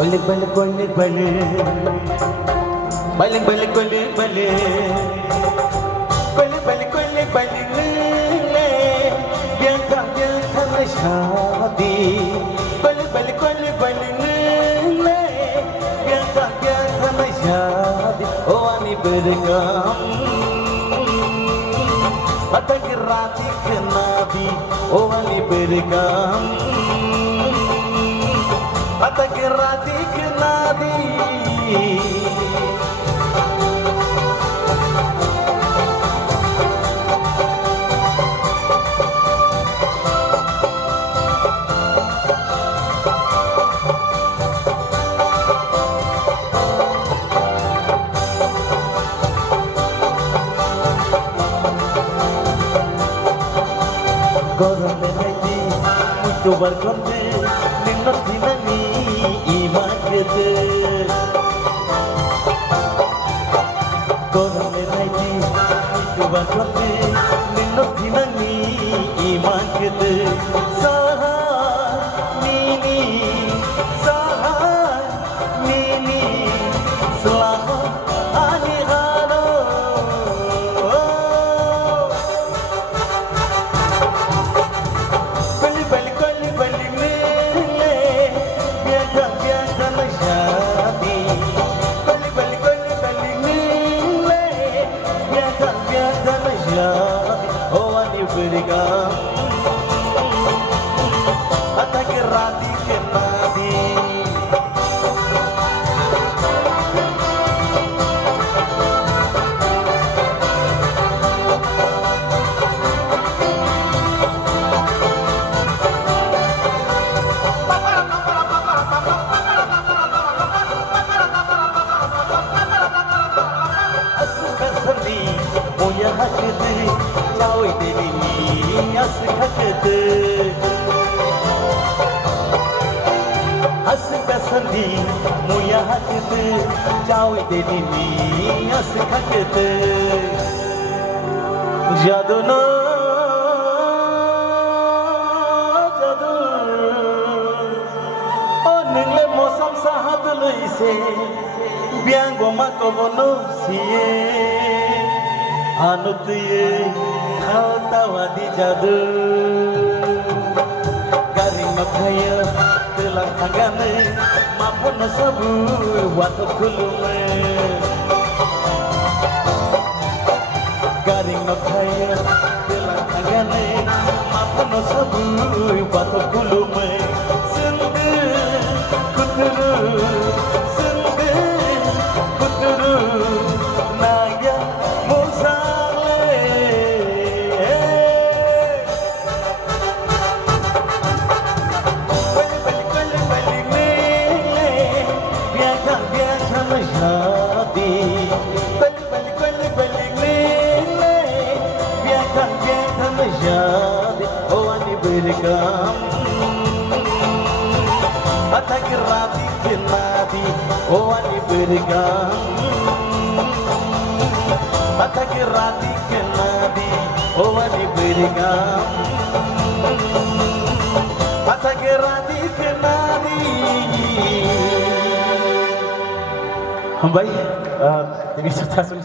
balik balik balik balik balik balik balik balik balik balik balik balik biarkan biarkan syadi balik balik balik balik biarkan biarkan syadi oh ani bergam mata gerati ke nabi oh ani bergam mata gerati ke nabi Gorong lagi itu berkonte ningok dinani iman kete Gorong lagi itu berkonte ningok dinani iman kete Sahar nini selamat ani halo oh ani bergam mata gerati ke nabi Moya hakte jaoy deni as khakte as kasandi moya hakte jaoy deni as khakte jadu no jadu oningle mosam sahat loise biang goma kobono sie Anu tuye kau tawa di jadu garing makaya telang tanggane mampun sabu watu kulume garing makaya telang tanggane mampun sabu watu kulume sende kuturu naya oh ani bergam mata gerati ke nabi oh ani bergam mata gerati ke nabi oh ani bergam mata gerati ke nabi baik, bisa langsung